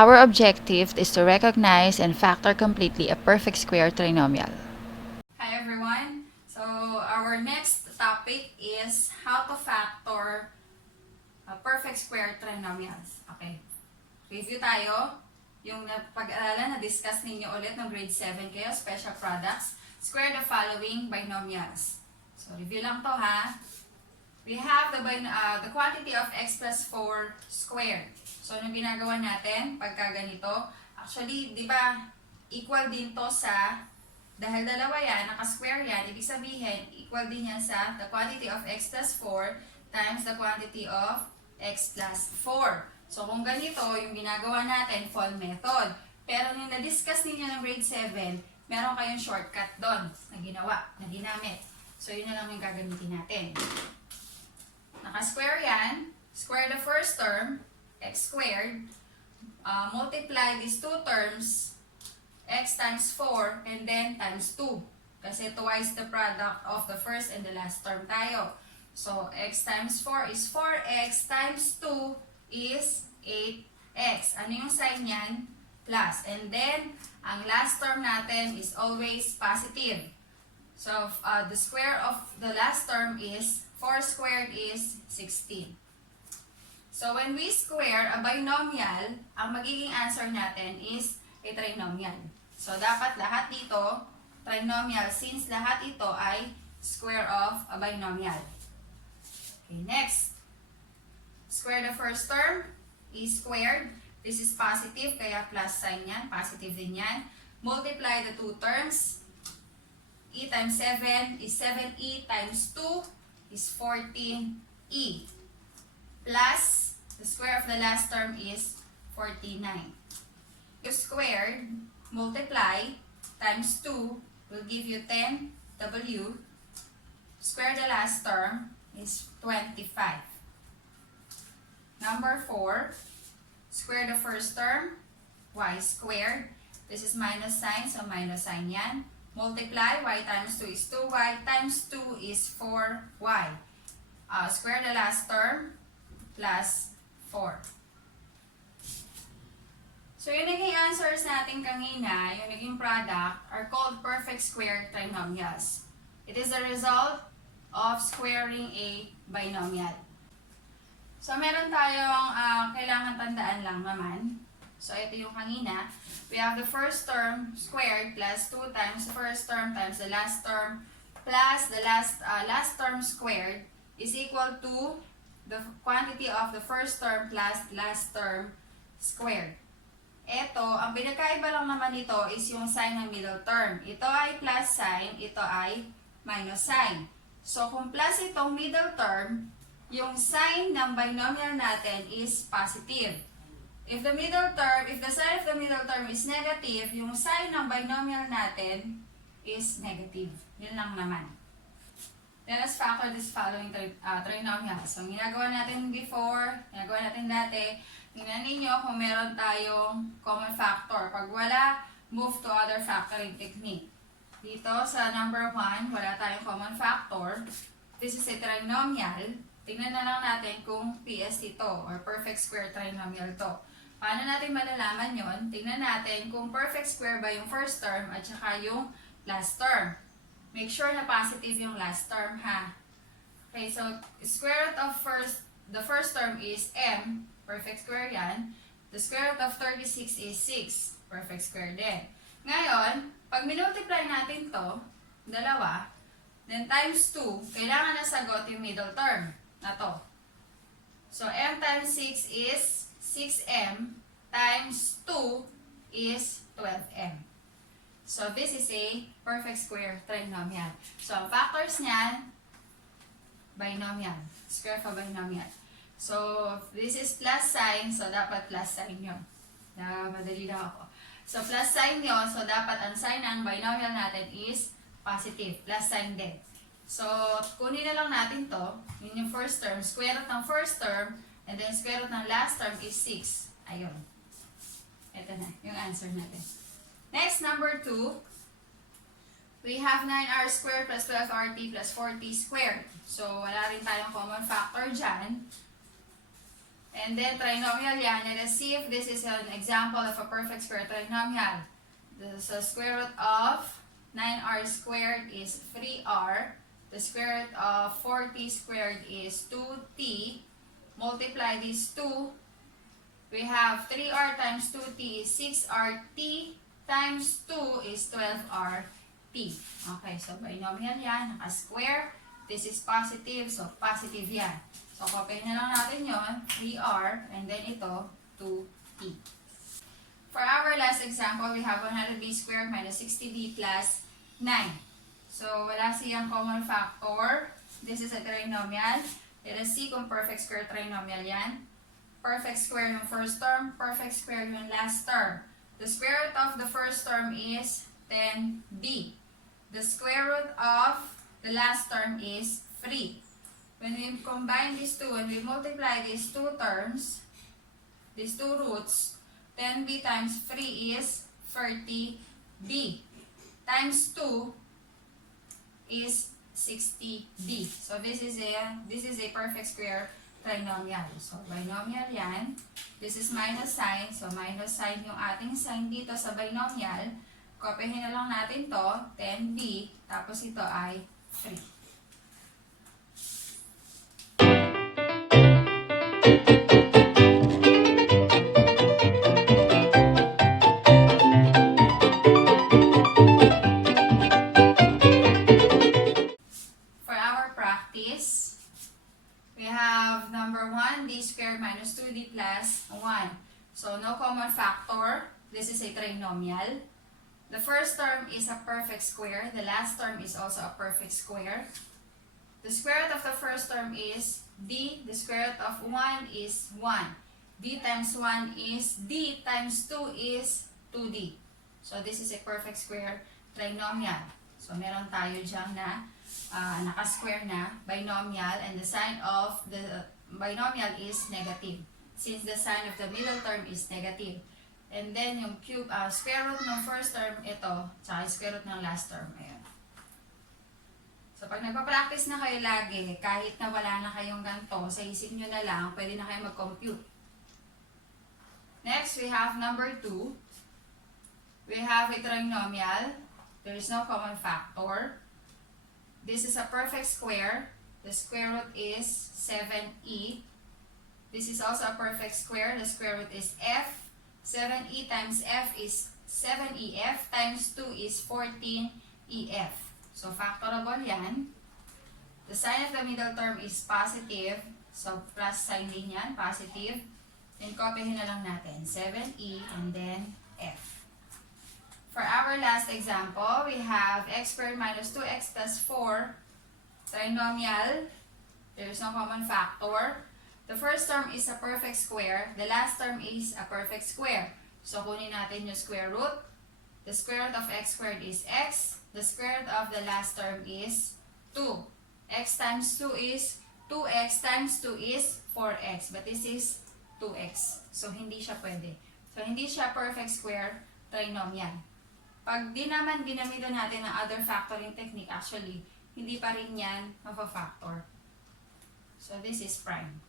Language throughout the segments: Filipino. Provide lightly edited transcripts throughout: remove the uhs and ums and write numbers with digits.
Our objective is to recognize and factor completely a perfect square trinomial. Hi everyone! So our next topic is how to factor perfect square trinomials. Okay. Review tayo. Yung pag-aralan na-discuss ninyo ulit ng grade 7 kayo, special products. Square the following binomials. So review lang to ha. We have the quantity of x plus 4 squared. So anong ginagawa natin pagka ganito? Actually, di ba, equal din to sa, dahil dalawa yan, naka-square yan, ibig sabihin, equal din yan sa the quantity of x plus 4 times the quantity of x plus 4. So kung ganito, yung ginagawa natin, fall method. Pero nung na-discuss ninyo ng grade 7, meron kayong shortcut doon na ginawa, na ginamit. So yun na lang yung gagamitin natin. Naka-square yan. Square the first term, x squared. Multiply these two terms, x times 4, and then times 2. Kasi twice the product of the first and the last term tayo. So, x times 4 is 4x times 2 is 8x. Ano yung sign yan? Plus. And then, ang last term natin is always positive. So, the square of the last term is 4 squared is 16. So, when we square a binomial, ang magiging answer natin is a trinomial. So, dapat lahat dito, trinomial, since lahat ito ay square of a binomial. Okay, next. Square the first term is squared. This is positive, kaya plus sign yan. Positive din yan. Multiply the two terms. E times 7 is 7e times 2 is 14e. Plus, the square of the last term is 49. If squared, multiply, times 2 will give you 10w. Square the last term is 25. Number 4, square the first term, y squared. This is minus sign, so minus sign yan. Multiply, y times 2 is 2y, times 2 is 4y. Square the last term, plus 4. So, yung naging answers natin kanina, yung naging product, are called perfect square trinomials. It is the result of squaring a binomial. So, meron tayong kailangan tandaan lang naman. So, ito yung kanina. We have the first term squared plus 2 times the first term times the last term plus the last term squared is equal to the quantity of the first term plus last term squared. Ito, ang pinagkaiba lang naman nito is yung sign ng middle term. Ito ay plus sign, ito ay minus sign. So, kung plus itong middle term, yung sign ng binomial natin is positive. If the sign of the middle term is negative, yung sign ng binomial natin is negative. Yun lang naman. Then let's factor this following trinomial. So, ginagawa natin before, ginagawa natin dati. Tingnan ninyo kung meron tayong common factor. Pag wala, move to other factoring technique. Dito sa number 1, wala tayong common factor. This is a trinomial. Tingnan na lang natin kung PS ito or perfect square trinomial to. Paano natin malalaman yon? Tingnan natin kung perfect square ba yung first term at saka yung last term. Make sure na positive yung last term ha. Okay, so square root of the first term is m, perfect square yan. The square root of 36 is 6, perfect square din. Ngayon, pag minultiply natin to, dalawa, then times 2, kailangan na sagot yung middle term na to. So, m times 6 is 6m times 2 is 12m. So, this is a perfect square trinomial. So, ang factors niyan, binomial. Square of a binomial. So, this is plus sign, so dapat plus sign yun. Madali lang ako. So, plus sign yun, so dapat ang sign ng binomial natin is positive. Plus sign din. So, kunin na lang natin to. Yun yung first term. Square root ng first term, and then square root ng last term is 6. Ayun. Ito na, yung answer natin. Next, number 2. We have 9r squared plus 12rt plus 4t squared. So, wala rin tayong common factor dyan. And then trinomial yan. Let us see if this is an example of a perfect square trinomial. So square root of 9r squared is 3r. The square root of 4t squared is 2t. Multiply these two. We have 3r times 2t is 6rt times 2 is 12rt. Okay, so binomial yan, naka-square. This is positive, so positive yan. So, copy na lang natin yon 3r, and then ito, 2t. For our last example, we have 100b squared minus 60b plus 9. So, wala siyang common factor. This is a trinomial. Let us see kung perfect square trinomial yan. Perfect square yung first term, perfect square yung last term. The square root of the first term is 10b. The square root of the last term is 3. When we combine these two, when we multiply these two terms, these two roots, 10b times 3 is 30b. Times 2 is 60b. So this is a perfect square trinomial. So binomial yan. This is minus sign. So minus sign yung ating sign dito sa binomial. Kopyahin na lang natin to, 10b, tapos ito ay 3. For our practice, we have number 1, d squared minus 2d plus 1. So no common factor. This is a trinomial. The first term is a perfect square. The last term is also a perfect square. The square root of the first term is d. The square root of 1 is 1. d times 1 is d times 2 is 2d. So this is a perfect square trinomial. So meron tayo dyan na naka-square na binomial, and the sign of the binomial is negative. Since the sign of the middle term is negative. And then, yung square root ng first term, ito, tsaka square root ng last term, ayan. So, pag nagpa-practice na kayo lagi, kahit na wala na kayong ganito, sa isip nyo na lang, pwede na kayo mag-compute. Next, we have number 2. We have a trinomial. There is no common factor. This is a perfect square. The square root is 7e. This is also a perfect square. The square root is f. 7e times f is 7ef times 2 is 14ef. So, factorable yan. The sign of the middle term is positive. So, plus sign din yan, positive. Then, copyhin na lang natin. 7e and then f. For our last example, we have x squared minus 2x plus 4. Trinomial. There is no common factor. The first term is a perfect square. The last term is a perfect square. So, kunin natin yung square root. The square root of x squared is x. The square root of the last term is 2. X times 2 is 2x times 2 is 4x. But this is 2x. So, hindi siya pwede. So, hindi siya perfect square trinomial. Pag di naman ginamitan natin ng other factoring technique, actually, hindi pa rin yan mapa-factor. So, this is prime.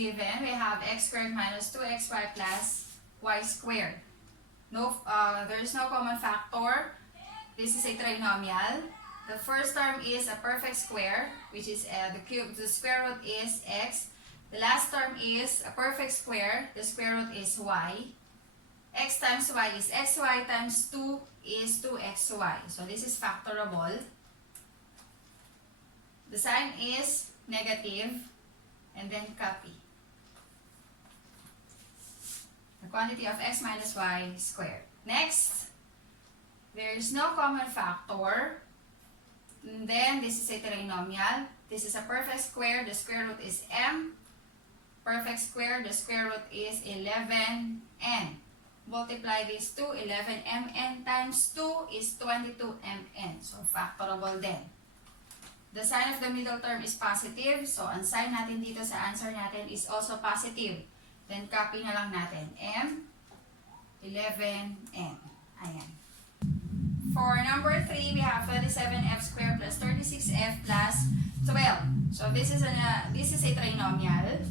Given, we have x squared minus 2xy plus y squared. There is no common factor. This is a trinomial. The first term is a perfect square, which is the square root is x. The last term is a perfect square. The square root is y. X times y is xy times 2 is 2xy. So this is factorable. The sign is negative, and then copy. The quantity of x minus y squared. Next, there is no common factor. And then, this is a trinomial. This is a perfect square. The square root is m. Perfect square. The square root is 11n. multiply this to 11 mn times 2 is 22 mn. So, factorable din. The sign of the middle term is positive. So, ang sign natin dito sa answer natin is also positive. Then, copy na lang natin. M, 11n. Ayan. For number 3, we have 27f squared plus 36f plus 12. So, this is a trinomial.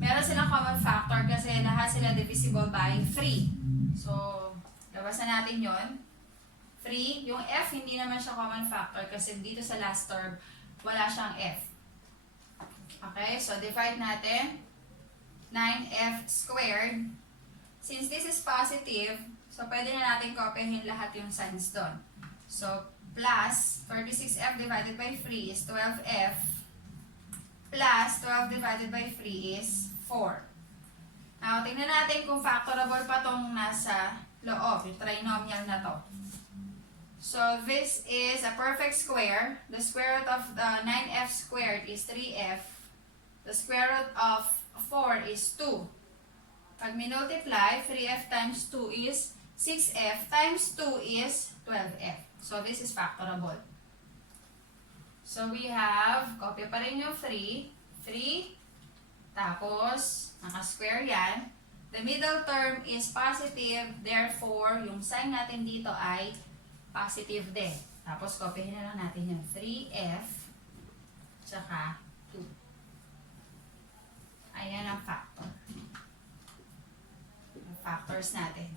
Meron silang common factor kasi lahat sila divisible by 3. So, labasan natin yon. 3. Yung f, hindi naman siya common factor kasi dito sa last term, wala siyang f. Okay, so divide natin. 9f squared. Since this is positive, so pwede na natin kopyahin lahat yung signs doon. So, plus 36f divided by 3 is 12f plus 12 divided by 3 is 4. Now, tingnan natin kung factorable pa tong nasa loob, yung trinomial na to. So, this is a perfect square. The square root of the 9f squared is 3f. The square root of 4 is 2. Pag minultiply, 3f times 2 is 6f times 2 is 12f. So, this is factorable. So, we have, copy pa rin yung 3. 3, tapos, naka-square yan. The middle term is positive, therefore, yung sign natin dito ay positive din. Tapos, copyhin na lang natin yung 3f, tsaka 2. Ayan ang factor. Yung factors natin.